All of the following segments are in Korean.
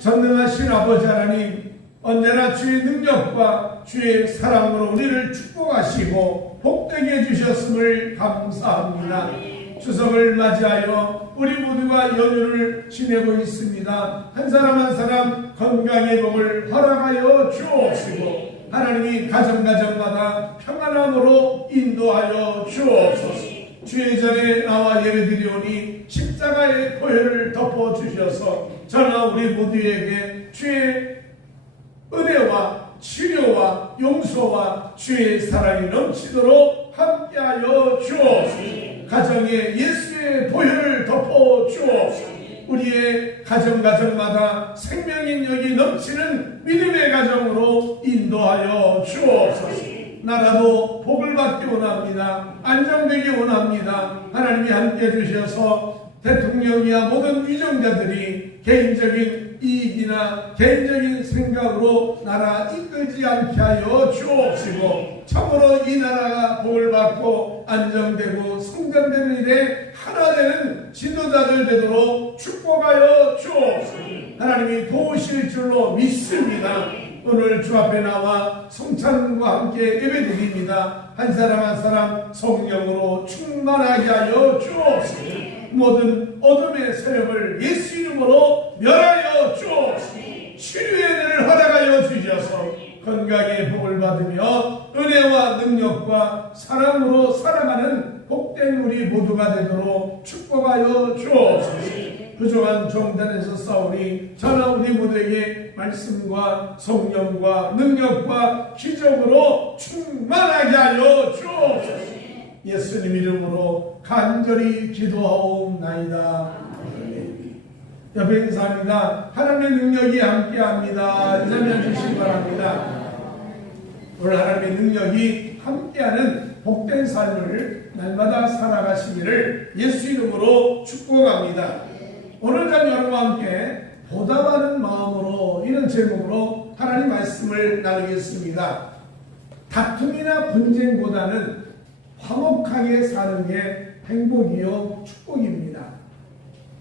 전능하신 아버지 하나님, 언제나 주의 능력과 주의 사랑으로 우리를 축복하시고 복되게 해주셨음을 감사합니다. 추석을 맞이하여 우리 모두가 연휴를 지내고 있습니다. 한 사람 한 사람 건강의 복을 허락하여 주옵시고 하나님이 가정마다 평안함으로 인도하여 주옵소서. 주의 전에 나와 예배드리오니 십자가의 보혈을 덮어주셔서 저나 우리 모두에게 주의 은혜와 치료와 용서와 주의 사랑이 넘치도록 함께하여 주옵소서. 가정에 예수의 보혈을 덮어 주옵소서. 우리의 가정마다 생명인 여기 넘치는 믿음의 가정으로 인도하여 주옵소서. 나라도 복을 받기 원합니다. 안정되기 원합니다. 하나님이 함께 해주셔서 대통령이야 모든 위정자들이 개인적인 이익이나 개인적인 생각으로 나라 이끌지 않게 하여 주옵시고 참으로 이 나라가 복을 받고 안정되고 성장되는 일에 하나 되는 지도자들 되도록 축복하여 주옵소서. 하나님이 도우실 줄로 믿습니다. 오늘 주 앞에 나와 성찬과 함께 예배드립니다. 한 사람 한 사람 성령으로 충만하게 하여 주옵소서. 모든 어둠의 세력을 예수 이름으로 멸하여 주옵소서. 치료의 은혜를 허락하여 주셔서 건강의 복을 받으며 은혜와 능력과 사랑으로 살아가는 복된 우리 모두가 되도록 축복하여 주옵소서. 부족한 종단에서 싸우니 저나 우리 모두에게 말씀과 성령과 능력과 기적으로 충만하게 하여 주옵소서. 예수님 이름으로 간절히 기도하옵나이다. 옆에 인사합니다. 하나님의 능력이 함께합니다. 인사해 주시기 바랍니다. 오늘 하나님의 능력이 함께하는 복된 삶을 날마다 살아가시기를 예수 이름으로 축복합니다. 오늘 전 여러분과 함께 보답하는 마음으로 이런 제목으로 하나님 말씀을 나누겠습니다. 다툼이나 분쟁보다는 화목하게 사는 게 행복이요 축복입니다.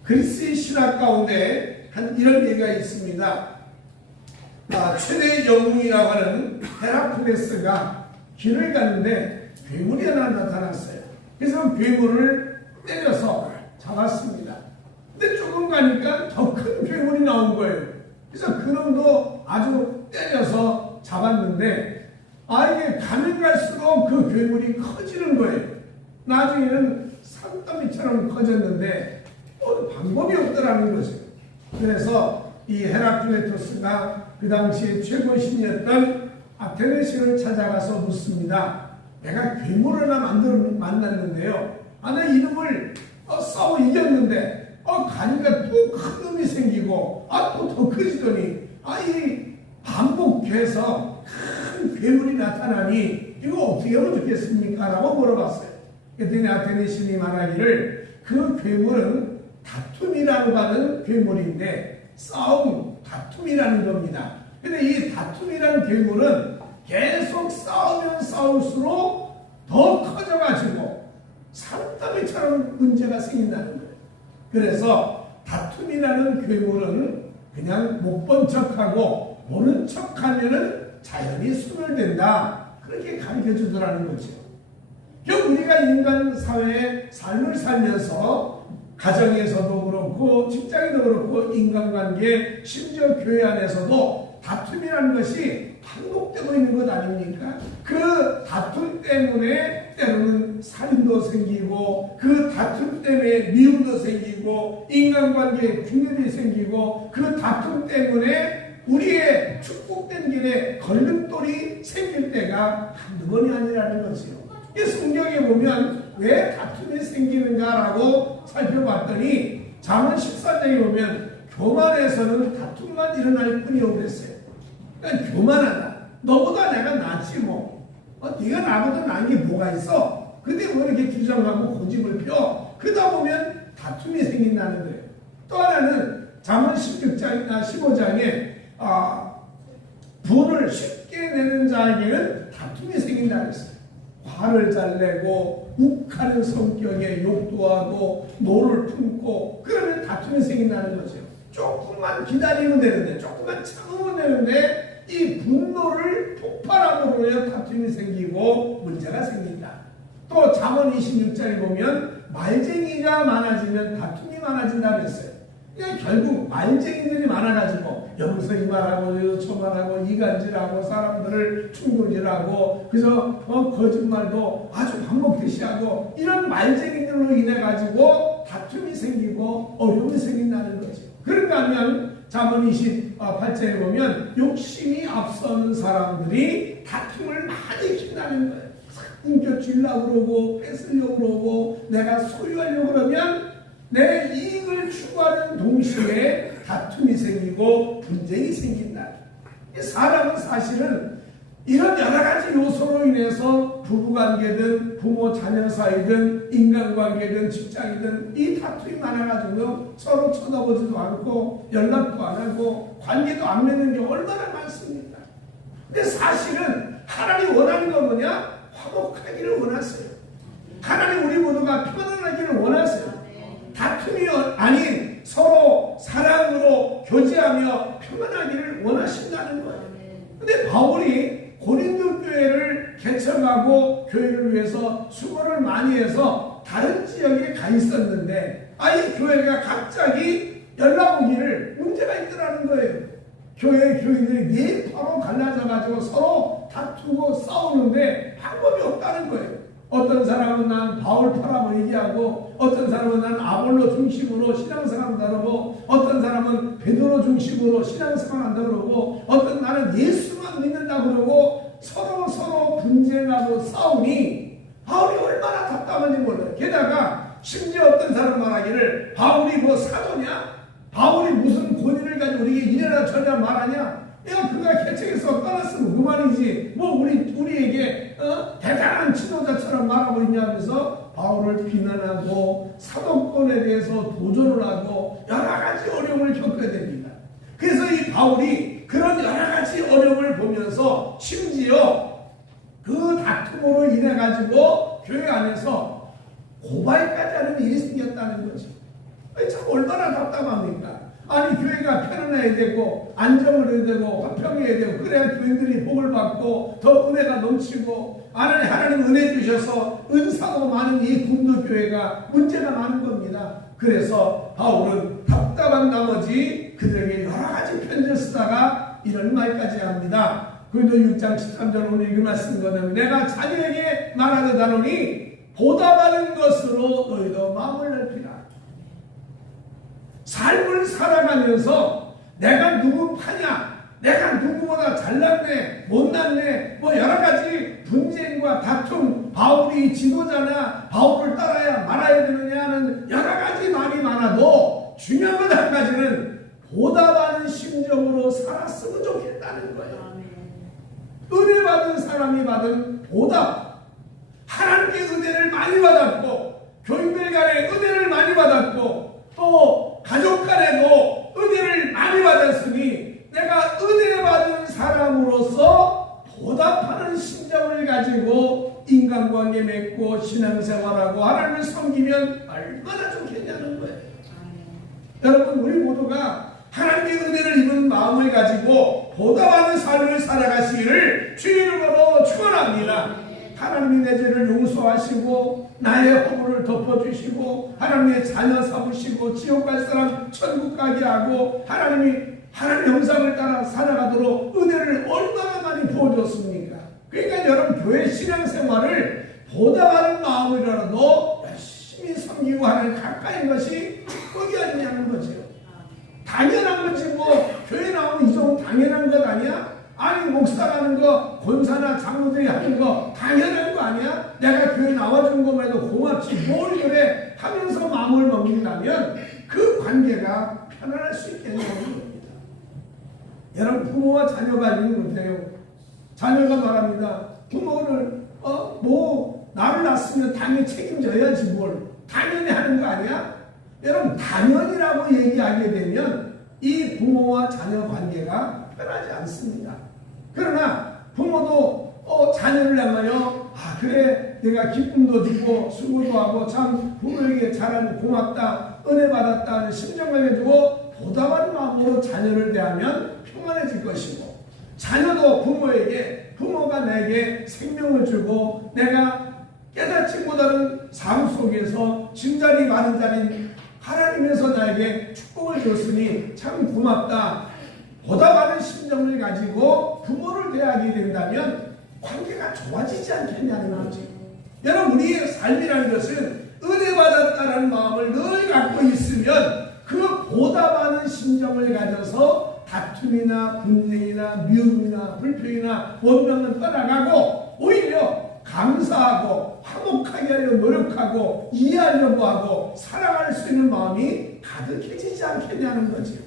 그리스의 신학 가운데 이런 얘기가 있습니다. 최대의 영웅이라고 하는 헤라클레스가 길을 가는데 괴물이 하나 나타났어요. 그래서 괴물을 때려서 잡았습니다. 근데 조금 가니까 더 큰 괴물이 나온 거예요. 그래서 그놈도 아주 때려서 잡았는데 이게 가면 갈수록 그 괴물이 커지는 거예요. 나중에는 산더미처럼 커졌는데 방법이 없더라는 거죠. 그래서 이 헤라클레토스가 그 당시에 최고 신이었던 아테네 신을 찾아가서 묻습니다. 내가 괴물을 하나 만났는데요. 나 이놈을 싸워 이겼는데 가니까 또 큰 놈이 생기고 또 더 커지더니 이 반복해서 큰 괴물이 나타나니 이거 어떻게 하면 좋겠습니까? 라고 물어봤어요. 그랬더니 아테네 신이 말하기를 그 괴물은 다툼이라고 하는 괴물인데 다툼이라는 겁니다. 근데 이 다툼이라는 괴물은 계속 싸우면 싸울수록 더 커져가지고 산더미처럼 문제가 생긴다는 거예요. 그래서 다툼이라는 괴물은 그냥 못 본 척하고 모른 척하면은 자연히 소멸된다. 그렇게 가르쳐 주더라는 거죠. 우리가 인간 사회의 삶을 살면서 가정에서도 그렇고 직장에도 그렇고 인간관계 심지어 교회 안에서도 다툼이라는 것이 반복되고 있는 것 아닙니까? 그 다툼 때문에 때로는 살인도 생기고 그 다툼 때문에 미움도 생기고 인간관계에 균열이 생기고 그 다툼 때문에 우리의 축복된 길에 걸림돌이 생길 때가 한두 번이 아니라는 것이요. 이 성경에 보면 왜 다툼이 생기는가라고 살펴봤더니 잠언 14장에 보면 교만에서는 다툼만 일어날 뿐이요 그랬어요. 그러니까 교만하다. 너보다 내가 낫지 뭐. 네가 나보다 나은 게 뭐가 있어? 근데 뭐 이렇게 규정하고 고집을 펴. 그러다 보면 다툼이 생긴다는 거예요. 또 하나는 잠언 15장에 분을 쉽게 내는 자에게는 다툼이 생긴다고 했어요. 화를 잘 내고 욱하는 성격에 욕도 하고 노를 품고 그러면 다툼이 생긴다는 거죠. 조금만 기다리면 되는데, 조금만 참으면 되는데 이 분노를 폭발함으로 다툼이 생기고 문제가 생긴다. 또 잠언 26장에 보면 말쟁이가 많아지면 다툼이 많아진다 그랬어요. 그러니까 결국 말쟁이들이 많아가지고 여기서 이 말하고 여기서 저 말하고 이간질하고 사람들을 충돌질하고 그래서 거짓말도 아주 반복듯이 하고 이런 말쟁이들로 인해 가지고 다툼이 생기고 어려움이 생긴다는 거죠. 그런가 하면 잠언 28장에 보면 욕심이 앞서는 사람들이 다툼을 많이 키운다는 거예요. 인격주의려고 그러고 뺏으려고 그러고 내가 소유하려고 그러면 내 이익을 추구하는 동시에 다툼이 생기고 분쟁이 생긴다. 사람은 사실은 이런 여러 가지 요소로 인해서 부부관계든 부모 자녀 사이든 인간관계든 직장이든 이 다툼이 많아가지고 서로 쳐다보지도 않고 연락도 안 하고 관계도 안 맺는 게 얼마나 많습니까? 근데 사실은 하나님 원하는 건 뭐냐? 화목하기를 원하세요. 하나님 우리 모두가 편안하기를 원하세요. 다툼이 아닌 서로 사랑으로 교제하며 평안하기를 원하신다는 거예요. 근데 바울이 고린도 교회를 개척하고 교회를 위해서 수고를 많이 해서 다른 지역에 가 있었는데 이 교회가 갑자기 연락 오기를 문제가 있더라는 거예요. 교회 교인들이 네파로 갈라져가지고 서로 다투고 싸우는데 방법이 없다는 거예요. 어떤 사람은 난 바울 파라고 얘기하고 어떤 사람은 난 아볼로 중심으로 신앙생활 한다 그러고 어떤 사람은 베드로 중심으로 신앙생활 한다 그러고 어떤 나는 예수만 믿는다 그러고 서로 분쟁하고 싸우니 바울이 얼마나 답답한지 몰라요. 게다가 심지어 어떤 사람 말하기를 바울이 뭐 사도냐? 바울이 무슨 권위를 가지고 우리에게 이래라 저래라 말하냐? 내가 그가 개척에서 떠났으면 그만이지 뭐 우리에게 대단한 지도자처럼 말하고 있냐면서 바울을 비난하고 사도권에 대해서 도전을 하고 여러 가지 어려움을 겪게 됩니다. 그래서 이 바울이 그런 여러 가지 어려움을 보면서 심지어 그 다툼으로 인해 가지고 교회 안에서 고발까지 하는 일이 생겼다는 거죠. 참 얼마나 답답합니까? 아니 교회가 편안해야 되고 안정을 해야 되고 화평해야 되고 그래야 교인들이 복을 받고 더 은혜가 넘치고 하나님 은혜 주셔서 은사도 많은 이 군도 교회가 문제가 많은 겁니다. 그래서 바울은 답답한 나머지 그들에게 여러 가지 편지를 쓰다가 이런 말까지 합니다. 고린도 6장 13절 오늘 읽은 말씀 거는 내가 자녀에게 말하려다노니 보답하는 것으로 너희도 마음을 넓히라. 삶을 살아가면서 내가 누구 파냐, 내가 누구보다 잘났네, 못났네, 뭐 여러 가지 분쟁과 다툼, 바울이 지도자나 바울을 따라야 말아야 되느냐 하는 여러 가지 말이 많아도 중요한 건 한 가지는 보답하는 심정으로 살았으면 좋겠다는 거예요. 은혜 받은 사람이 받은 보답, 하나님께 은혜를 많이 받았고 교인들 간에 은혜를 많이 받았고 또 가족 간에도 은혜를 많이 받았으니 내가 은혜 받은 사람으로서 보답하는 심정을 가지고 인간관계 맺고 신앙생활하고 하나님을 섬기면 얼마나 좋겠냐는 거예요. 여러분 우리 모두가 하나님의 은혜를 입은 마음을 가지고 보답하는 삶을 살아가시기를 주의 이름으로 축원합니다. 하나님이 내 죄를 용서하시고 나의 허물을 덮어주시고 하나님의 자녀 삼으시고 지옥 갈 사람 천국 가게 하고 하나님 형상을 따라 살아가도록 은혜를 얼마나 많이 부어줬습니까? 그러니까 여러분 교회 신앙생활을 보답하는 마음이라도 열심히 섬기고 하나님 가까이 것이 축복이 아니냐는 거죠. 당연한 거지 뭐 교회 나오면 이 정도 당연한 것 아니야? 아니 목사라는 거 권사나 장로들이 하는 거 당연한 거 아니야? 내가 교회 나와준 것만 해도 고맙지 뭘 그래 하면서 마음을 먹는다면 그 관계가 편안할 수 있겠는 겁니다. 여러분 부모와 자녀가 있는 건데요. 자녀가 말합니다. 부모를 나를 낳았으면 당연히 책임져야지 뭘 당연히 하는 거 아니야? 여러분 당연이라고 얘기하게 되면 이 부모와 자녀 관계가 편하지 않습니다. 그러나 부모도 자녀를 향하여 그래 내가 기쁨도 주고 수고도 하고 참 부모에게 잘하고 고맙다 은혜 받았다 하는 심정을 가지고 보답하는 마음으로 자녀를 대하면 평안해질 것이고, 자녀도 부모가 내게 생명을 주고 내가 깨닫지 못하는 삶 속에서 진자리 많은 자리인 하나님에서 나에게 축복을 줬으니 참 고맙다 보답하는 심정을 가지고 부모를 대하게 된다면 관계가 좋아지지 않겠냐는 거지. 여러분, 우리의 삶이라는 것은 은혜 받았다는 마음을 늘 갖고 있으면 그 보답하는 심정을 가져서 다툼이나 분쟁이나 미움이나 불평이나 원망은 떠나가고 오히려 감사하고 화목하게 하려 노력하고 이해하려고 하고 사랑할 수 있는 마음이 가득해지지 않겠냐는 거지.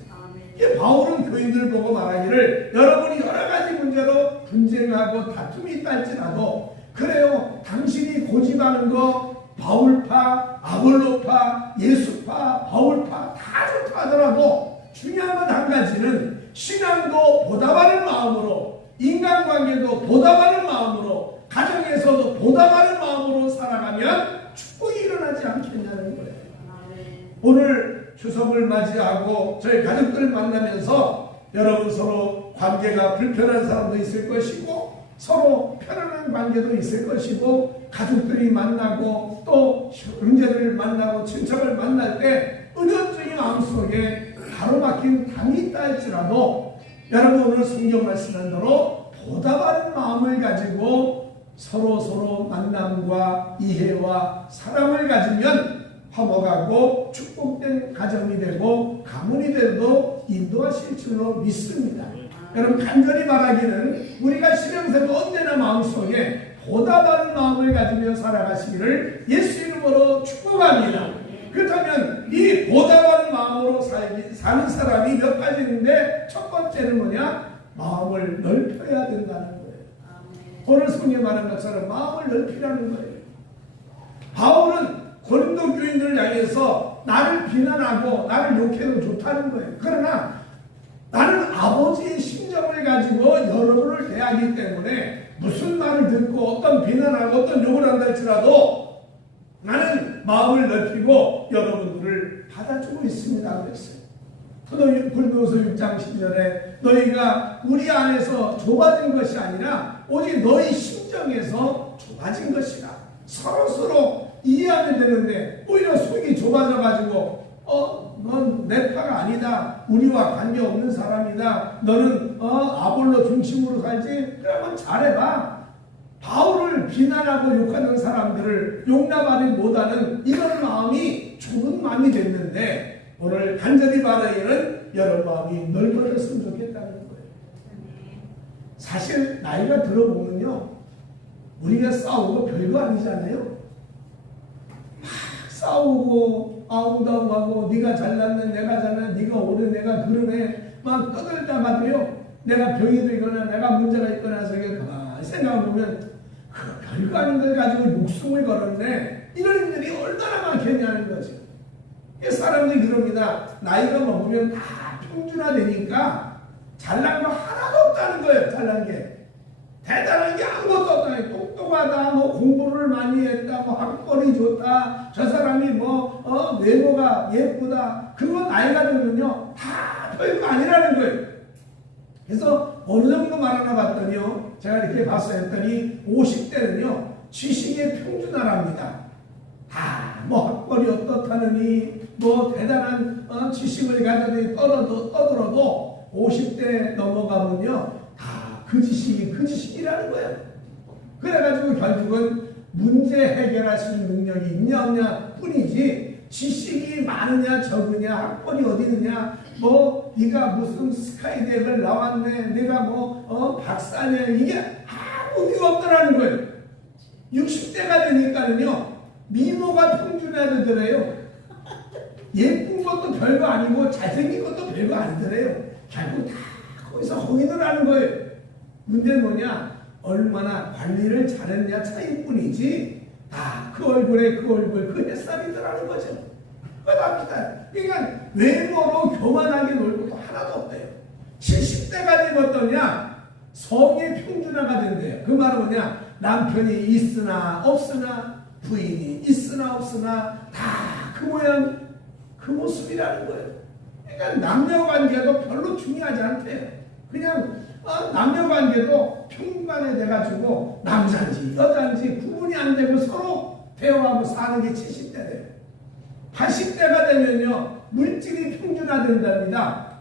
이게 바울은 교인들 보고 말하기를, 여러분이 여러 가지 문제로 분쟁하고 다툼이 있다 할지라도 그래요, 당신이 고집하는 거 바울파, 아볼로파, 예수파, 바울파 다 좋다 하더라도 중요한 건 한 가지는 신앙도 보답하는 마음으로, 인간관계도 보답하는 마음으로, 가정에서도 보답하는 마음으로 살아가면 축복이 일어나지 않겠냐는 거예요. 오늘 추석을 맞이하고 저희 가족들을 만나면서 여러분 서로 관계가 불편한 사람도 있을 것이고 서로 편안한 관계도 있을 것이고, 가족들이 만나고 또 형제들을 만나고 친척을 만날 때 은연중의 마음속에 가로막힌 담이 있다 할지라도 여러분 오늘 성경 말씀한 대로 보답하는 마음을 가지고 서로 만남과 이해와 사랑을 가지면 화목하고 축복된 가정이 되고 가문이 되도 인도하실 줄로 믿습니다. 여러분, 간절히 바라기는 우리가 신앙생활 언제나 마음속에 보답하는 마음을 가지며 살아가시기를 예수 이름으로 축복합니다. 그렇다면 이 보답하는 마음으로 사는 사람이 몇 가지 있는데, 첫 번째는 뭐냐? 마음을 넓혀야 된다는 거예요. 오늘 성경에 말한 것처럼 마음을 넓히라는 거예요. 바울은 고린도 교인들을 향해서 나를 비난하고 나를 욕해도 좋다는 거예요. 그러나 나는 아버지의 심정을 가지고 여러분을 대하기 때문에 무슨 말을 듣고 어떤 비난하고 어떤 욕을 한다 할지라도 나는 마음을 넓히고 여러분들을 받아주고 있습니다 그랬어요. 고린도후서 6장 10절에 너희가 우리 안에서 좁아진 것이 아니라 오직 너희 심정에서 좁아진 것이라. 서로 이해하면 되는데 오히려 속이 좁아져가지고 넌 내 파가 아니다, 우리와 관계없는 사람이다, 너는 아볼로 중심으로 살지, 그러면 잘해봐. 바울을 비난하고 욕하는 사람들을 용납하지 못하는 이런 마음이 좁은 마음이 됐는데, 오늘 간절히 바라기는 여러분 마음이 넓어졌으면 좋겠다는 거예요. 사실 나이가 들어보면요, 우리가 싸우고 별거 아니잖아요. 막 싸우고 아웅다웅하고 네가 잘났네, 내가 잘났네, 네가 옳네, 내가 그러네 막 떠들다가도요, 내가 병이 들거나 내가 문제가 있거나 해서 가만히 생각해보면 그 별거 아닌 걸 가지고 목숨을 걸었네, 이런 일들이 얼마나 많겠냐는 거죠. 사람들이 그럽니다. 나이가 먹으면 다 평준화되니까 잘난 거 하나도 없다는 거예요. 잘난 게, 대단한 게 아무것도 없다. 똑똑하다, 뭐 공부를 많이 했다, 뭐 학벌이 좋다, 저 사람이 외모가 예쁘다, 그건 나이가 들면요 다 별거 아니라는 거예요. 그래서 어느 정도 말하나 봤더니요, 제가 이렇게 봤어요. 했더니 50대는요 지식의 평준화랍니다. 뭐 학벌이 어떻다느니 뭐 대단한 지식을 가져니 떠들어도 50대 넘어가면요 다 그 지식이라는 거예요. 그래가지고 결국은 문제 해결할 수 있는 능력이 있냐 없냐 뿐이지, 지식이 많으냐 적으냐, 학벌이 어디 있느냐, 뭐 네가 무슨 스카이 대학을 나왔네, 네가 박사냐, 이게 아무 의미가 없더라는 거예요. 60대가 되니까는요 미모가 평준화되더래요. 예쁜 것도 별거 아니고 잘생긴 것도 별거 아니더래요. 결국 다 거기서 허위더라는 거예요. 문제는 뭐냐? 얼마나 관리를 잘했냐 차이뿐이지 다 그 얼굴에 그 얼굴 그 햇살이더라는 거죠. 그겁니다. 그러니까 외모로 교만하게 놀 것도 하나도 없대요. 70대가 되면 어떠냐? 성의 평준화가 된대요. 그 말은 뭐냐? 남편이 있으나 없으나 부인이 있으나 없으나 다 그 모양 그 모습이라는 거예요. 그러니까 남녀관계도 별로 중요하지 않대요. 그냥 남녀관계도 평간에 돼가지고 남자인지 여자인지 구분이 안 되고 서로 대화하고 사는 게 70대래요. 80대가 되면요 물질이 평준화된답니다.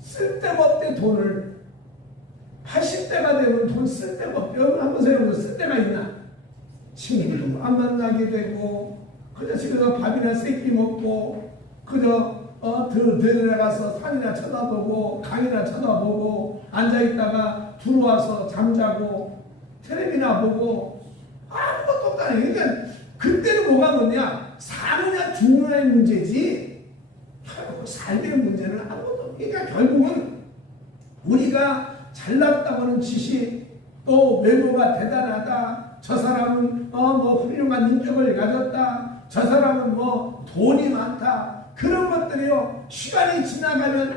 쓸데없대 돈을 80대가 되면 돈 쓸데가 없대. 여러분 한번 생각해보세요. 쓸데가 있나? 친구도 안 만나게 되고 그저 집에서 밥이나 세끼 먹고 그저 들어가서 산이나 쳐다보고 강이나 쳐다보고 앉아있다가 들어와서 잠자고 텔레비나 보고 아무것도 없다네. 그러니까 그때는 뭐가 뭐냐? 사느냐 죽느냐의 문제지 결국 삶의 문제는 아무것도 없어. 그러니까 결국은 우리가 잘났다고 하는 지식 또 외모가 대단하다 저 사람은 뭐 훌륭한 인격을 가졌다 저 사람은 뭐 돈이 많다 그런 것들이요 시간이 지나가면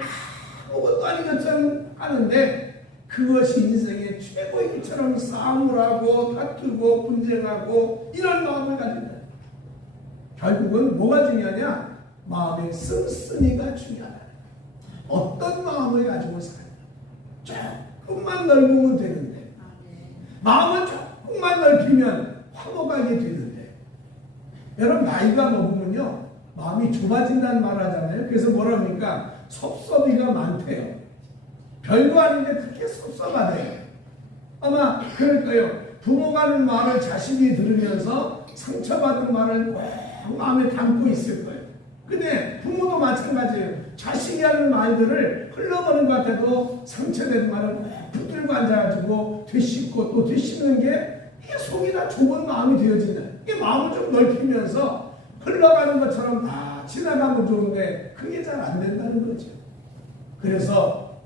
아무것도 아닌 것처럼 하는데 그것이 인생의 최고의 일처럼 싸움을 하고 다투고 분쟁하고 이런 마음을 가진다. 결국은 뭐가 중요하냐? 마음의 씀씀이가 중요하다. 어떤 마음을 가지고 사냐? 조금만 넓으면 되는데 마음을 조금만 넓히면 화목하게 되는데 여러분 나이가 먹으면요 마음이 좁아진다는 말을 하잖아요. 그래서 뭐라 합니까? 섭섭이가 많대요. 별거 아닌데 그렇게 섭섭하대요. 아마 그럴 거예요. 부모가 하는 말을 자식이 들으면서 상처받은 말을 꼭 마음에 담고 있을 거예요. 근데 부모도 마찬가지예요. 자식이 하는 말들을 흘러버는 것 같아도 상처된 말을 꼭 붙들고 앉아가지고 되씹고 또 되씹는 게 이게 속이 다 좁은 마음이 되어진다. 이게 마음을 좀 넓히면서 흘러가는 것처럼 다 지나가면 좋은데 그게 잘 안 된다는 거죠. 그래서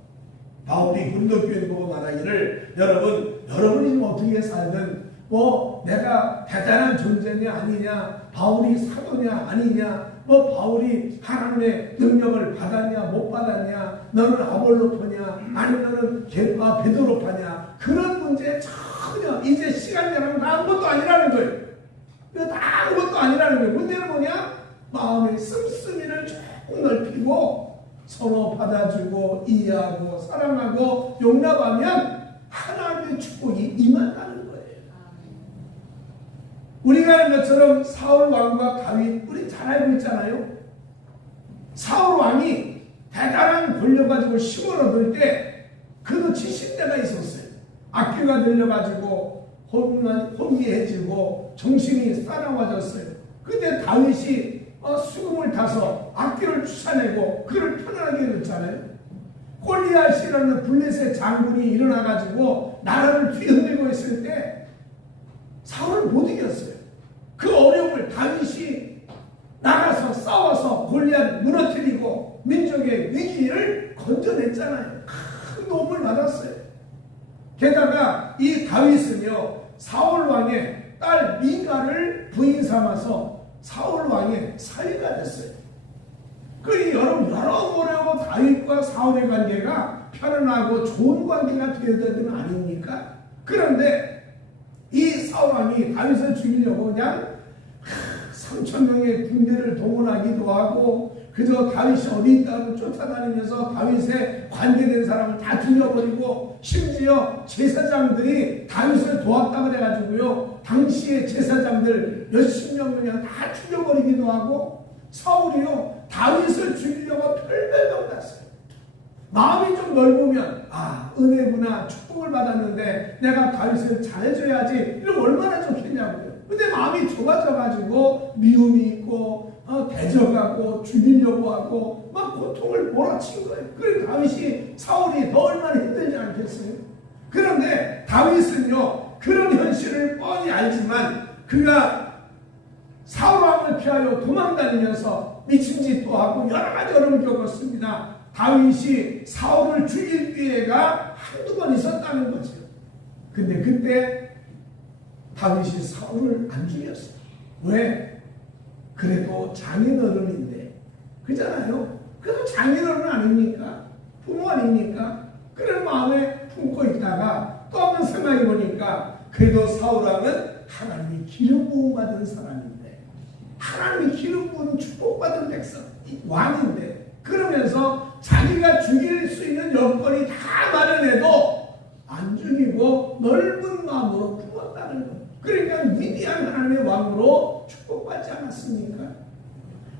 바울이 고린도교회 보고 말하기를 여러분이 지금 어떻게 살든 뭐 내가 대단한 존재냐 아니냐 바울이 사도냐 아니냐 뭐 바울이 하나님의 능력을 받았냐 못 받았냐 너는 아볼로파냐 아니면 너는 베드로파냐 그런 문제에 전혀 이제 시간 지나면 다 아무것도 아니라는 거예요. 다 아무것도 아니라는 거예요. 문제는 뭐냐? 마음의 씀씀이를 조금 넓히고 서로 받아주고 이해하고 사랑하고 용납하면 하나님의 축복이 임한다는 거예요. 우리가 아는 것처럼 사울 왕과 다윗 우리 잘 알고 있잖아요. 사울 왕이 대단한 권력 가지고 힘을 얻을 때 그도 70대가 있었어요. 악기가 들려가지고 혼미해지고 정신이 싸나워졌어요. 근데 다윗이 수금을 타서 악기를 쫓아내고 그를 편안하게 해줬잖아요. 골리앗이라는 블레셋 장군이 일어나가지고 나라를 뒤흔들고 있을 때 사울을 못 이겼어요. 그 어려움을 다윗이 나가서 싸워서 골리앗 무너뜨리고 민족의 위기를 건져냈잖아요. 큰 도움을 받았어요. 게다가 이 다윗은요 사울 왕의 딸 미가를 부인 삼아서 사울 왕의 사위가 됐어요. 그 여러분 여러모로 다윗과 사울의 관계가 편안하고 좋은 관계가 되어야 되는 거 아닙니까? 그런데 이 사울 왕이 다윗을 죽이려고 그냥 3,000명의 군대를 동원하기도 하고 그저 다윗이 어디 있다고 쫓아다니면서 다윗에 관계된 사람을 다 죽여버리고 심지어 제사장들이 다윗을 도왔다고 해가지고요 당시의 제사장들 몇십 명 그냥 다 죽여버리기도 하고 사울이요 다윗을 죽이려고 별별병 났어요. 마음이 좀 넓으면 은혜구나 축복을 받았는데 내가 다윗을 잘해줘야지 이러면 얼마나 좋겠냐고요. 근데 마음이 좁아져가지고 미움이 있고 대적하고 죽이려고 하고 막 고통을 몰아친 거예요. 그래서 다윗이 사울이 너 얼마나 힘들지 않겠어요? 그런데 다윗은요 그런 현실을 뻔히 알지만 그가 사울왕을 피하여 도망다니면서 미친 짓도 하고 여러 가지 어려움을 겪었습니다. 다윗이 사울을 죽일 기회가 한두 번 있었다는 거죠. 근데 그때 다윗이 사울을 안 죽였어요. 왜? 그래도 장인어른인데 그잖아요. 그래도 장인어른 아닙니까? 부모 아닙니까? 그런 마음에 품고 있다가 또 한번 생각해 보니까 그래도 사울왕은 하나님이 기름 부음 받은 사람인데, 하나님이 기름 부은 축복받은 백성, 왕인데, 그러면서 자기가 죽일 수 있는 여건이 다 마련해도 안 죽이고 넓은 마음으로 품었다는 것. 그러니까 위대한 하나님의 왕으로 축복받지 않았습니까?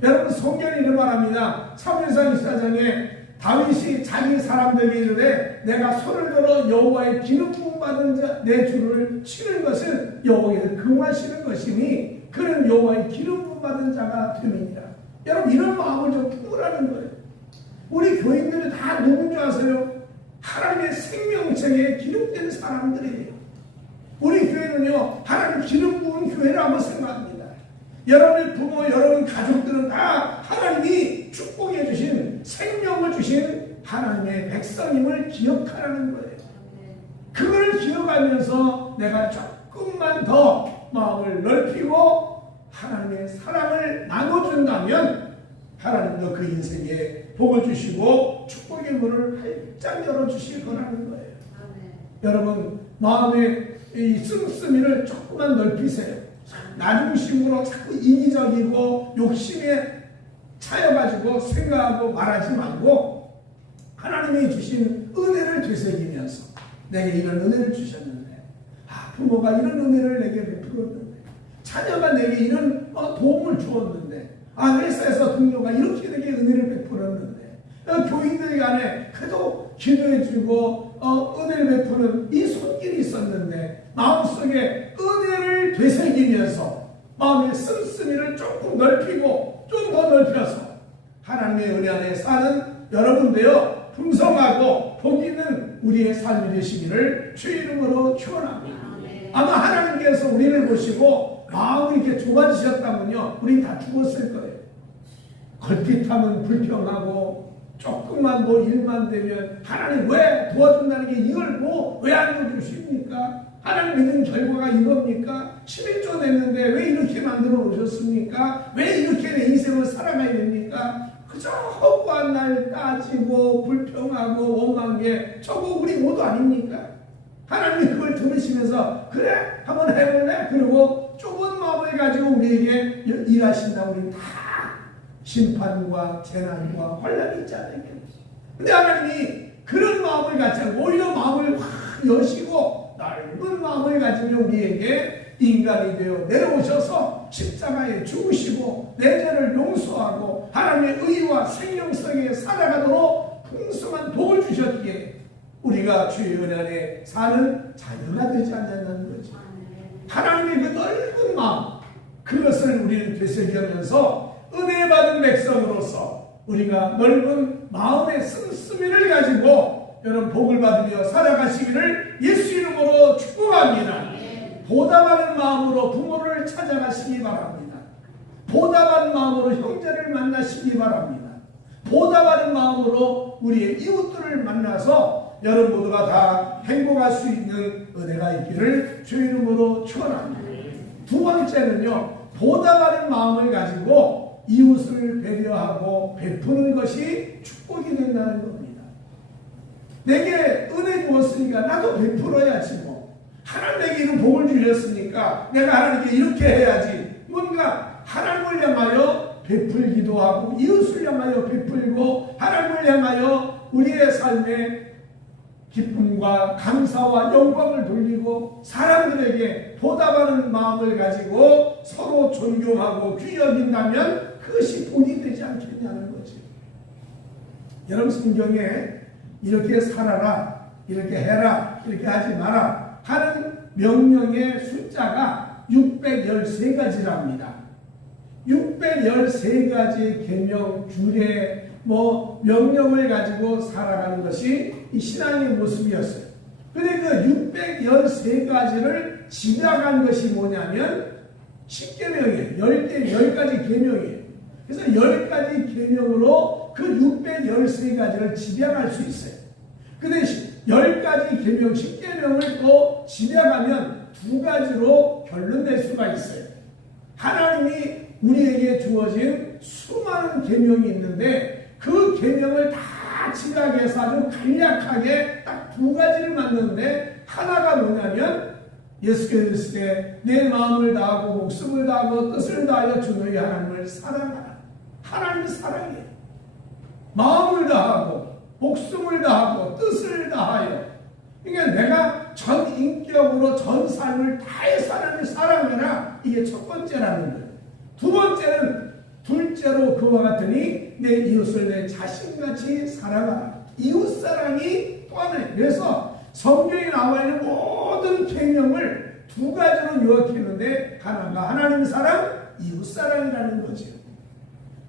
여러분, 성경이 이런 말합니다. 사무엘상 24장에 다윗이 자기 사람들에게 이르되 내가 손을 들어 여호와의 기름 부음 받은 자 내 주를 치는 것은 여호와께서 금하시는 것이니 그는 여호와의 기름 부음 받은 자가 됨이니라. 여러분, 이런 마음을 좀 품으라는 거예요. 우리 교인들이 다 누군 줄 아세요? 하나님의 생명책에 기록된 사람들이에요. 우리 교회는요, 하나님 기름 부은 교회라고 생각합니다. 여러분의 부모, 여러분 가족들은 다 하나님이 축복해 주신, 생명을 주신 하나님의 백성임을 기억하라는 거예요. 그걸 기억하면서 내가 조금만 더 마음을 넓히고 하나님의 사랑을 나눠준다면 하나님도 그 인생에 복을 주시고 축복의 문을 활짝 열어주실 거라는 거예요. 여러분, 마음의 이 씀씀이를 조금만 넓히세요. 나중심으로 자꾸 이기적이고 욕심에 차여가지고 생각하고 말하지 말고 하나님이 주신 은혜를 되새기면서 내게 이런 은혜를 주셨는데, 부모가 이런 은혜를 내게 베풀었는데, 자녀가 내게 이런 도움을 주었는데, 회사에서 동료가 이렇게 내게 은혜를 베풀었는데, 교인들 간에 그래도 기도해주고 은혜를 베푸는 이 손길이 있었는데, 마음속에 은혜를 되새기면서 마음의 씀씀이를 조금 넓히고 좀 더 넓혀서 하나님의 은혜 안에 사는 여러분 되어 풍성하고 복 있는 우리의 삶이 되시기를 주의 이름으로 축원합니다. 아마 하나님께서 우리를 보시고 마음이 이렇게 좁아지셨다면요, 우리 다 죽었을 거예요. 걸핏하면 불평하고 조금만 일만 되면 하나님 왜 도와준다는 게 이걸 왜 안 도와주십니까? 하나님 믿는 결과가 이겁니까? 11조 됐는데 왜 이렇게 만들어 놓으셨습니까? 왜 이렇게 내 인생을 살아가야 됩니까? 그저 허구한 날 따지고 불평하고 원망한 게 저거 우리 모두 아닙니까? 하나님이 그걸 들으시면서 그래 한번 해볼래? 그리고 좁은 마음을 가지고 우리에게 일하신다고 우리는 다 심판과 재난과 환란이 있지 않겠습니까? 근데 하나님이 그런 마음을 갖지 않고 오히려 마음을 확 여시고 넓은 마음을 가지며 우리에게 인간이 되어 내려오셔서 십자가에 죽으시고 내 죄를 용서하고 하나님의 의와 생명 속에 살아가도록 풍성한 복을 주셨기에 우리가 주의 은혜 안에 사는 자녀가 되지 않는다는 거죠. 하나님의 그 넓은 마음, 그것을 우리는 되새기면서 은혜 받은 백성으로서 우리가 넓은 마음의 씀씀이를 가지고 여러분 복을 받으며 살아가시기를 예수 이름으로 축복합니다. 보답하는 마음으로 부모를 찾아가시기 바랍니다. 보답하는 마음으로 형제를 만나시기 바랍니다. 보답하는 마음으로 우리의 이웃들을 만나서 여러분 모두가 다 행복할 수 있는 은혜가 있기를 주 이름으로 축원합니다. 두 번째는요, 보답하는 마음을 가지고 이웃을 배려하고 베푸는 것이 축복이 된다는 겁니다. 내게 은혜 주었으니까 나도 베풀어야지 뭐. 하나님에게 이런 복을 주셨으니까 내가 하나님께 이렇게 해야지. 뭔가 하나님을 향하여 베풀기도 하고 이웃을 향하여 베풀고 하나님을 향하여 우리의 삶에 기쁨과 감사와 영광을 돌리고 사람들에게 보답하는 마음을 가지고 서로 존경하고 귀여긴다면 그것이 복이 되지 않겠냐는 거지. 여러분, 성경에 이렇게 살아라, 이렇게 해라, 이렇게 하지 마라 하는 명령의 숫자가 613가지랍니다. 613가지 계명, 규례, 명령을 가지고 살아가는 것이 이 신앙의 모습이었어요. 근데 그 613가지를 집약한 것이 뭐냐면 10계명이에요. 10가지 계명이에요. 그래서 10가지 계명으로 그 613가지를 집약할 수 있어요. 근데 10가지 계명, 10계명을 또 집약하면 두 가지로 결론낼 수가 있어요. 하나님이 우리에게 주어진 수많은 계명이 있는데 그 계명을 다 집약해서 아주 간략하게 딱 두 가지를 만드는데 하나가 뭐냐면 예수께서 이르시되 내 마음을 다하고 목숨을 다하고 뜻을 다하여 주 너희 하나님을 사랑하라. 하나님은 사랑이에요. 마음을 다하고 목숨을 다하고 뜻을 다하여. 그러니까 내가 전 인격으로 전 삶을 다해서 하나님을 사랑하라. 이게 첫 번째라는 거예요. 두 번째는 둘째로 그와 같으니 내 이웃을 내 자신같이 사랑하라. 이웃사랑이 또 하나예요. 그래서 성경에 나와 있는 모든 계명을 두 가지로 요약했는데 하나가 하나님 사랑, 이웃사랑이라는 거죠.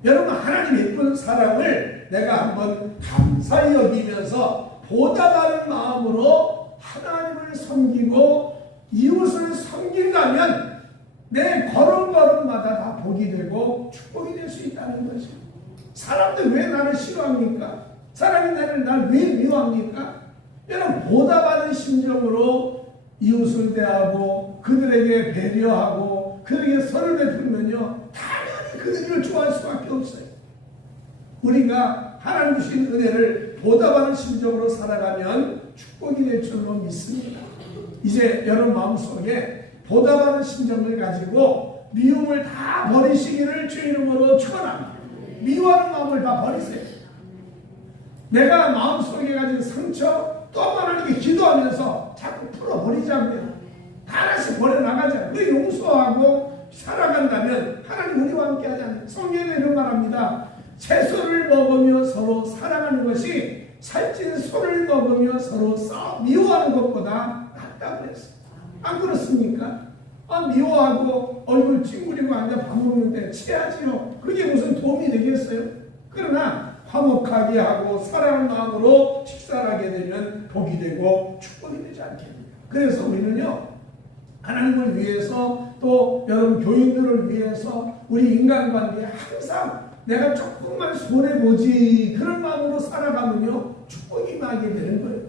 여러분 하나님 예쁜 사랑을 내가 한번 감사히 여기면서 보답하는 마음으로 하나님을 섬기고 이웃을 섬긴다면 내 걸음걸음마다 다 복이 되고 축복이 될 수 있다는 거죠. 사람들 왜 나를 싫어합니까? 사람이 날 왜 미워합니까? 여러분 보답하는 심정으로 이웃을 대하고 그들에게 배려하고 그들에게 선을 베풀면요 당연히 그들을 좋아할 수밖에 없어요. 우리가 하나님 주신 은혜를 보답하는 심정으로 살아가면 축복이 될 줄로 믿습니다. 이제 여러분 마음속에 보답하는 심정을 가지고 미움을 다 버리시기를 주 이름으로 축원합니다. 미워하는 마음을 다 버리세요. 내가 마음속에 가진 상처 또 하나님께 기도하면서 자꾸 풀어버리자고요. 다 하나씩 버려나가자. 그 용서하고 살아간다면 하나님 우리와 함께 하잖아요. 성경에 이런 말합니다. 채소를 먹으며 서로 사랑하는 것이 살찐 소를 먹으며 서로 미워하는 것보다 낫다고 했어요. 안 그렇습니까? 미워하고 얼굴 찡그리고 앉아 밥 먹는데 취하지요. 그게 무슨 도움이 되겠어요? 그러나 화목하게 하고 사랑하는 마음으로 식사를 하게 되면 복이 되고 축복이 되지 않겠습니까? 그래서 우리는요 하나님을 위해서 또 여러분 교인들을 위해서 우리 인간관계에 항상 내가 조금만 손해보지 그런 마음으로 살아가면요 축복이 임하게 되는 거예요.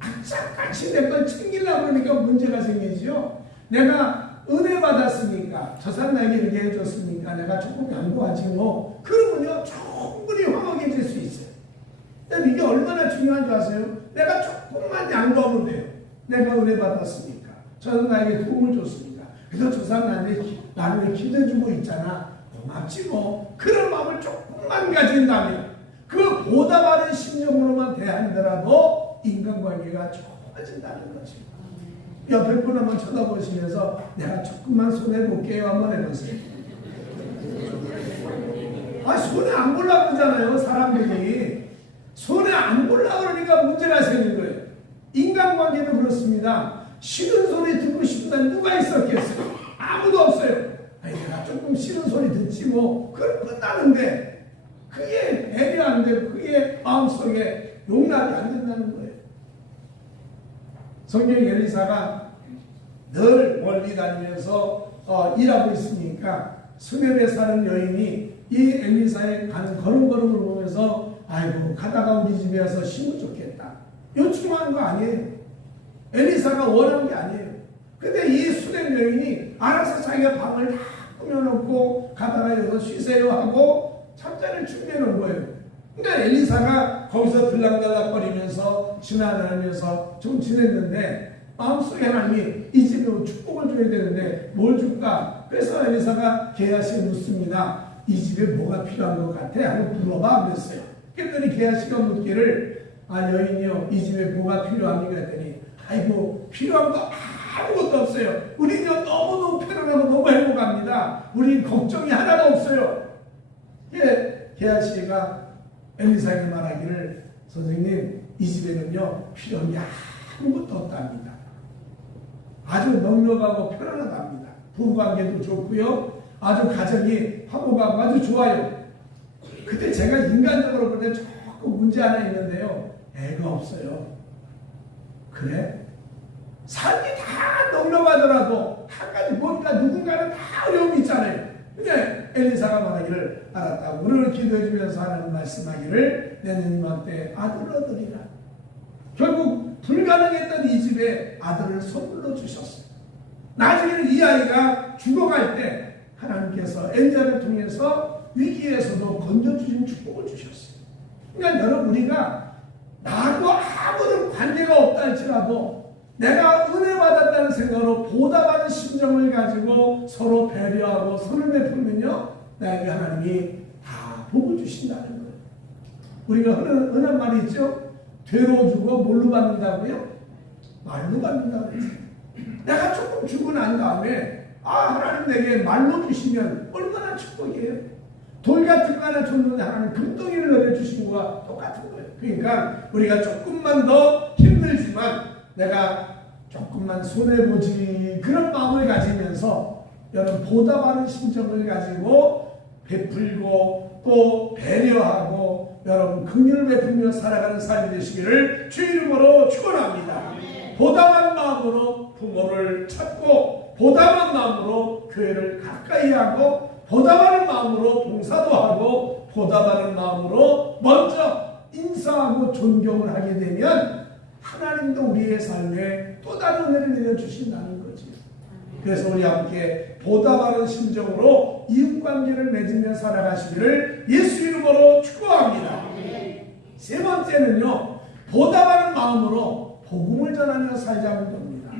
악착같이 내 걸 챙기려고 그러니까 문제가 생기지요. 내가 은혜 받았으니까 저 사람 나에게 이렇게 해줬으니까 내가 조금 양보하지 뭐 그러면요 충분히 화목해질 수 있어요. 근데 이게 얼마나 중요한 줄 아세요? 내가 조금만 양보하면 돼요. 내가 은혜 받았으니까 저 사람 나에게 도움을 줬으니까 그래서 저 사람 나를 기대주고 있잖아 고맙지 뭐 그런 마음을 조금만 가진다면 그 보답하는 심정으로만 대하더라도 인간관계가 좋아진다는 거죠. 옆에 분 한번 쳐다보시면서 내가 조금만 손해볼게요 한번 해보세요. 손해 안 보려고 그러잖아요. 사람들이 손해 안 보려고 그러니까 문제가 생긴 거예요. 인간관계도 그렇습니다. 싫은 소리 듣고 싶은 사람 누가 있었겠어요? 아무도 없어요. 내가 조금 싫은 소리 듣지 뭐 그럼 끝나는데 그게 배려 안 되고 그게 마음속에 용납이 안 된다는 거예요. 성경 엘리사가 늘 멀리 다니면서 일하고 있으니까 수넴에 사는 여인이 이 엘리사의 가는 걸음걸음을 보면서 아이고 가다가 우리 집에 와서 쉬면 좋겠다. 요청한 거 아니에요. 엘리사가 원한 게 아니에요. 근데 이 수넴 여인이 알아서 자기가 방을 다 꾸며놓고 가다가 여기서 쉬세요 하고 잠자리를 준비해 놓은 거예요. 그러니까 엘리사가 거기서 들락달락거리면서 지나다니면서 좀 지냈는데 마음속에 하나님이 이 집에 축복을 줘야 되는데 뭘 줄까? 그래서 엘리사가 게하시에 묻습니다. 이 집에 뭐가 필요한 것 같아? 하고 물어봐 그랬어요. 그랬더니 게하시가 묻기를 여인이요 이 집에 뭐가 필요합니까? 했더니 아이고 필요한 거 아무것도 없어요. 우리는 너무너무 편안하고 너무 행복합니다. 우린 걱정이 하나도 없어요. 게하시가 엘리사에게 말하기를 선생님 이 집에는요 필요한 게 아무것도 없답니다. 아주 넉넉하고 편안하답니다. 부부관계도 좋고요. 아주 가정이 화목하고 아주 좋아요. 그때 제가 인간적으로 볼 때 조금 문제 하나 있는데요. 애가 없어요. 그래? 삶이 다 넉넉하더라도 한 가지 뭔가 누군가는 다 어려움이 있잖아요. 근데 엘리사가 말하기를 알았다고 우리를 기도해 주면서 하나님 말씀하기를 내년 이맘때 아들을 얻으리라. 결국 불가능했던 이 집에 아들을 선물로 주셨어요. 나중에는 이 아이가 죽어갈 때 하나님께서 엘리야를 통해서 위기에서도 건져주신 축복을 주셨어요. 그러니까 여러분 우리가 나하고 아무런 관계가 없다 할지라도 내가 은혜 받았다는 생각으로 보답하는 심정을 가지고 서로 배려하고 선을 베풀면요, 나에게 하나님이 다 복을 주신다는 거예요. 우리가 흔한 말이 있죠. 되로 주고 뭘로 받는다고요? 말로 받는다고 했어요. 내가 조금 주고 난 다음에 하나님 내게 말로 주시면 얼마나 축복이에요. 돌 같은 거 하나 줬는데 하나님 금덩이를 넣어주신 거와 똑같은 거예요. 그러니까 우리가 조금만 더 힘들지만 내가 조금만 손해보지 그런 마음을 가지면서 여러분 보답하는 심정을 가지고 베풀고 또 배려하고 여러분 긍휼을 베풀며 살아가는 삶이 되시기를 주 이름으로 축원합니다. 보답한 마음으로 부모를 찾고 보답한 마음으로 교회를 가까이 하고 보답하는 마음으로 봉사도 하고 보답하는 마음으로 먼저 인사하고 존경을 하게 되면 하나님도 우리의 삶에 또 다른 은혜를 내려주신다는 거지. 그래서 우리 함께 보답하는 심정으로 이웃관계를 맺으며 살아가시기를 예수 이름으로 축복합니다. 세 번째는요, 보답하는 마음으로 복음을 전하며 살자는 겁니다.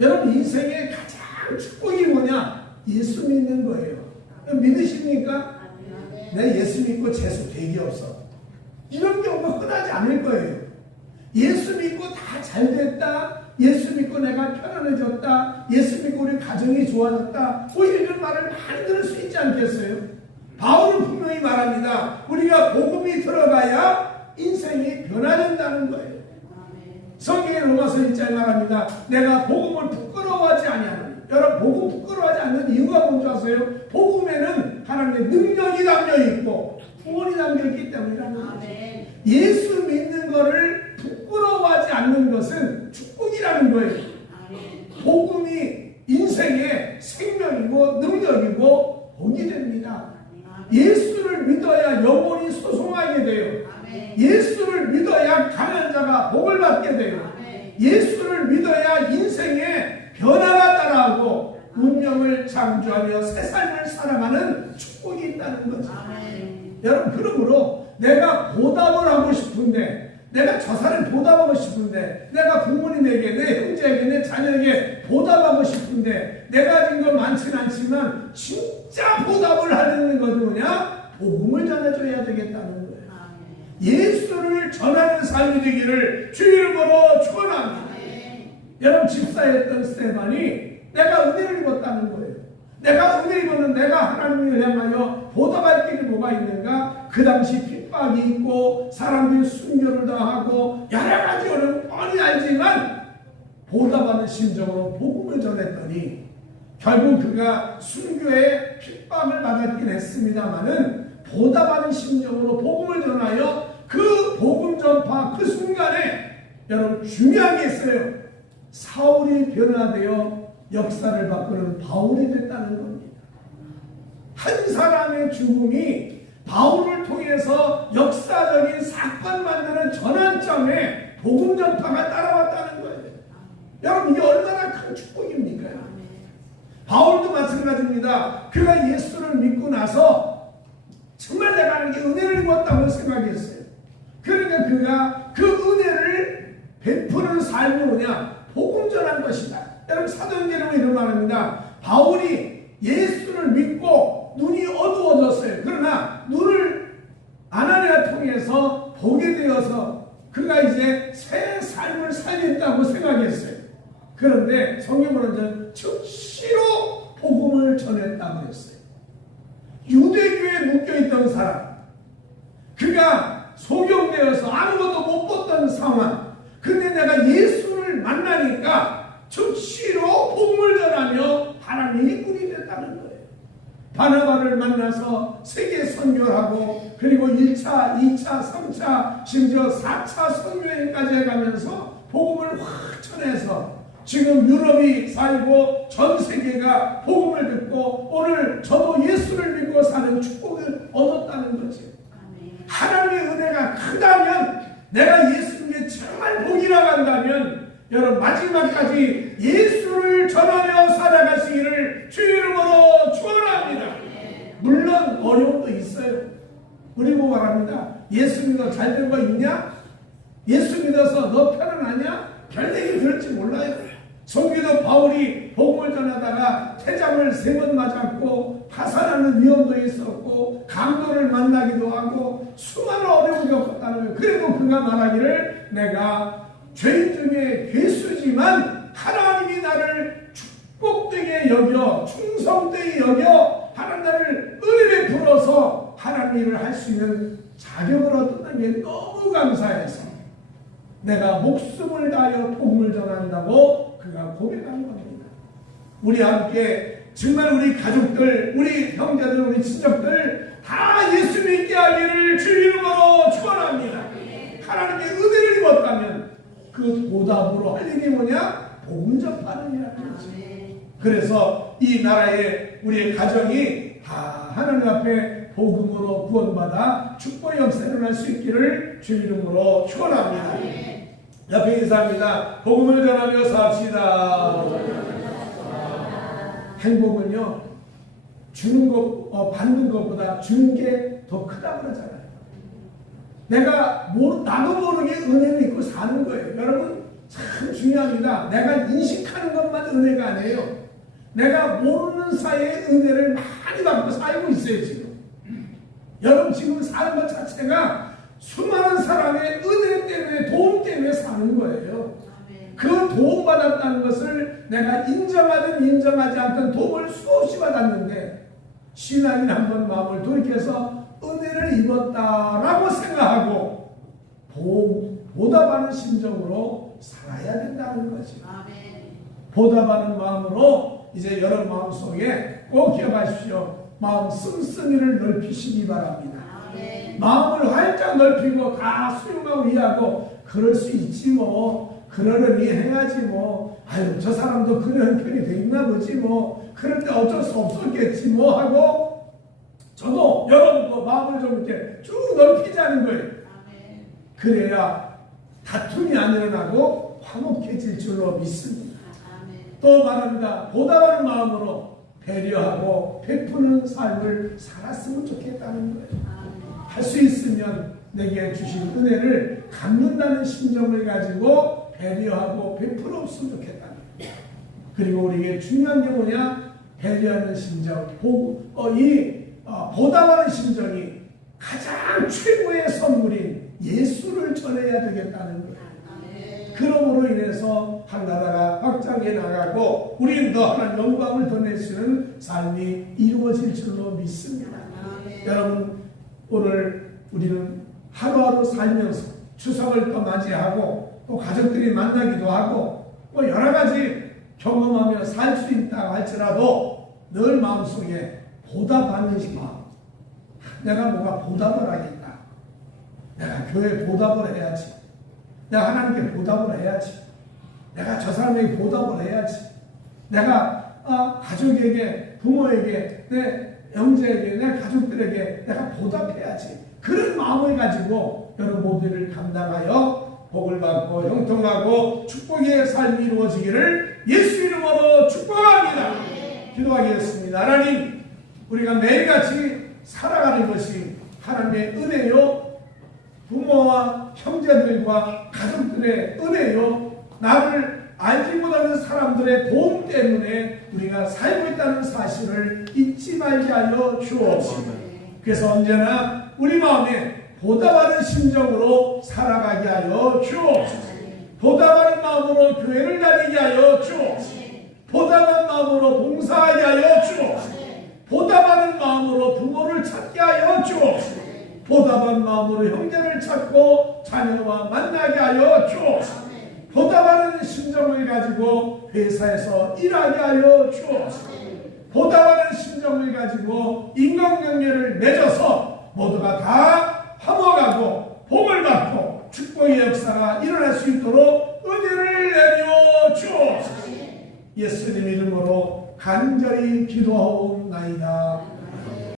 여러분 인생의 가장 축복이 뭐냐? 예수 믿는 거예요. 믿으십니까? 내 예수 믿고 재수 되게 없어. 이런 경우가 흔하지 않을 거예요. 예수 믿고 다 잘 됐다. 예수 믿고 내가 편안해졌다. 예수 믿고 우리 가정이 좋아졌다. 이런 말을 많이 들을 수 있지 않겠어요? 바울은 분명히 말합니다. 우리가 복음이 들어가야 인생이 변화된다는 거예요. 성경의 로마서 1장에 말합니다. 내가 복음을 부끄러워하지 아니하노니. 여러분 복음 부끄러워하지 않는 이유가 뭔지 아세요? 복음에는 하나님의 능력이 담겨있고 구원이 담겨있기 때문이라는 거죠. 예수 믿는 것을 부끄러워하지 않는 것은 축복이라는 거예요. 복음이 인생의 생명이고 능력이고 복이 됩니다. 예수를 믿어야 영혼이 소송하게 돼요. 예수를 믿어야 가난한 자가 복을 받게 돼요. 예수를 믿어야 인생의 변화가 따라오고 운명을 창조하며 새 삶을 살아가는 축복이 있다는 거죠. 여러분 그러므로 내가 보답을 하고 싶은데 내가 저 사람 보답하고 싶은데 내가 부모님에게 내 형제에게 내 자녀에게 보답하고 싶은데 내가 가진 건 많지는 않지만 진짜 보답을 하려는 것은 뭐냐? 복음을 전해줘야 되겠다는 거예요. 예수를 전하는 삶이 되기를 주 이름으로 축원합니다. 여러분 집사였던 스테반이 내가 은혜를 입었다는 거예요. 내가 은혜를 입었는 내가 하나님을 향하여 보답할 길이 뭐가 있는가? 그 당시 핍박이 있고 사람들이 순교를 당하고 여러 가지 어려움 뻔히 알지만 보답하는 심정으로 복음을 전했더니 결국 그가 순교의 핍박을 받았긴 했습니다마는 보답하는 심정으로 복음을 전하여 그 복음 전파 그 순간에 여러분 중요한 게 있어요. 사울이 변화되어 역사를 바꾸는 바울이 됐다는 겁니다. 한 사람의 죽음이 바울을 통해서 역사적인 사건 만드는 전환점에 복음 전파가 따라왔다는 거예요. 여러분 이게 얼마나 큰 축복입니까? 바울도 마찬가지입니다. 그가 예수를 믿고 나서 정말 내가 이렇게 은혜를 입었다고 생각했어요. 그러니까 그가 그 은혜를 베푸는 삶이 뭐냐? 복음 전한 것이다. 여러분 사도행전에 이런 말입니다. 바울이 예수를 믿고 눈이 어두워졌어요. 그러나 눈을 아나니아 통해서 보게 되어서 그가 이제 새 삶을 살겠다고 생각했어요. 그런데 성경으로는 즉시로 복음을 전했다고 했어요. 유대교에 묶여있던 사람, 그가 소경되어서 아무것도 못 봤던 상황, 근데 내가 예수를 만나니까 즉시로 복음을 전하며 하나님이 꾼이 됐다는 거예요. 바나바를 만나서 세계 선교를 하고 그리고 1차, 2차, 3차 심지어 4차 선교행까지 해가면서 복음을 확 전해서 지금 유럽이 살고 전 세계가 복음을 듣고 오늘 저도 예수를 믿고 사는 축복을 얻었다는 거죠. 하나님의 은혜가 크다면 내가 예수님의 정말 복이라고 한다면 여러분 마지막까지 예수를 전하며 살아가시기를 주 이름으로 축원합니다. 물론 어려움도 있어요. 우리 보고 말합니다. 예수 믿어 잘된 거 있냐? 예수 믿어서 너 편안하냐? 별 얘기 들을지 바울이 복음을 전하다가 태장을 3번 맞았고 파산하는 위험도 있었고 강도를 만나기도 하고 수많은 어려움을 겪었다는 거예요. 그래도 그가 말하기를 내가 죄인 중에 괴수지만 하나님이 나를 축복되게 여겨 충성되게 여겨 하나님 나를 은혜를 베풀어서 하나님 일을 할 수 있는 자격을 얻었다는 게 너무 감사해서 내가 목숨을 다하여 복음을 전한다고 그가 고백한 겁니다. 우리 함께 정말 우리 가족들, 우리 형제들, 우리 친척들 다 예수 믿게 하기를 주의 이름으로 축원합니다. 하나님의 은혜를 입었다면 그 보답으로 할 일이 뭐냐? 복음 전파는 일이라는 거죠. 그래서 이 나라의 우리의 가정이 다 하나님 앞에 복음으로 구원받아 축복의 역사를 일어날 수 있기를 주의 이름으로 축원합니다. 옆에 인사합니다. 복음을 전하며 삽시다. 행복은요, 주는 것, 받는 것보다 주는 게 더 크다고 그러잖아요. 나도 모르게 은혜를 입고 사는 거예요. 여러분, 참 중요합니다. 내가 인식하는 것만 은혜가 아니에요. 내가 모르는 사이에 은혜를 많이 받고 살고 있어요, 지금. 여러분, 지금 사는 것 자체가 수많은 사람의 은혜 때문에, 도움 때문에 사는 거예요. 그 도움받았다는 것을 내가 인정하든 인정하지 않든 도움을 수없이 받았는데 신앙인 한번 마음을 돌이켜서 은혜를 입었다라고 생각하고 보답하는 심정으로 살아야 된다는 거죠. 보답하는 마음으로 이제 여러분 마음속에 꼭 기억하십시오. 마음 씀씀이를 넓히시기 바랍니다. 마음을 활짝 넓히고 다 수용하고 이해하고 그럴 수 있지 뭐, 그러려니 해야지 뭐, 아유 저 사람도 그런 형편이 돼 있나 보지 뭐, 그럴 때 어쩔 수 없었겠지 뭐 하고 저도 여러분도 마음을 좀 이렇게 쭉 넓히자는 거예요. 그래야 다툼이 안 일어나고 화목해질 줄로 믿습니다. 또 말합니다. 보답하는 마음으로 배려하고 베푸는 삶을 살았으면 좋겠다는 거예요. 할 수 있으면 내게 주신 은혜를 갚는다는 심정을 가지고 배려하고 베풀었으면 좋겠다는 거예요. 그리고 우리에게 중요한 게 뭐냐? 배려하는 심정, 보답하는 심정이 가장 최고의 선물인 예수를 전해야 되겠다는 거예요. 그러므로 인해서 한 나라가 확장해 나가고 우리는 더 하나님 영광을 더 내시는 삶이 이루어질 줄로 믿습니다. 여러분, 오늘 우리는 하루하루 살면서 추석을 또 맞이하고 또 가족들이 만나기도 하고 또 여러 가지 경험하며 살 수 있다 할지라도 늘 마음속에 보답하는 마음, 내가 뭐가 보답을 하겠다, 내가 교회에 보답을 해야지, 내가 하나님께 보답을 해야지, 내가 저 사람에게 보답을 해야지, 내가 가족에게, 부모에게, 내 형제에게, 내 가족들에게 내가 보답해야지. 그런 마음을 가지고 여러분 모두를 감당하여 복을 받고 형통하고 축복의 삶이 이루어지기를 예수 이름으로 축복합니다. 기도하겠습니다. 하나님, 우리가 매일같이 살아가는 것이 하나님의 은혜요, 부모와 형제들과 가족들의 은혜요, 나를 알지 못하는 사람들의 도움 때문에 우리가 살고 있다는 사실을 잊지 말게 하여 주옵소서. 그래서 언제나 우리 마음에 보답하는 심정으로 살아가게 하여 주옵소서. 보답하는 마음으로 교회를 다니게 하여 주옵소서. 보답하는 마음으로 봉사하게 하여 주옵소서. 보답하는 마음으로 부모를 찾게 하여 주옵소서. 보답한 마음으로 형제를 찾고 자녀와 만나게 하여 주옵소서. 보답하는 심정을 가지고 회사에서 일하게 하여 주옵소서. 보답하는 심정을 가지고 인간관계를 맺어서 모두가 다 화목하고 복을 받고 축복의 역사가 일어날 수 있도록 은혜를 내려 주옵소서. 예수님 이름으로 간절히 기도하옵나이다.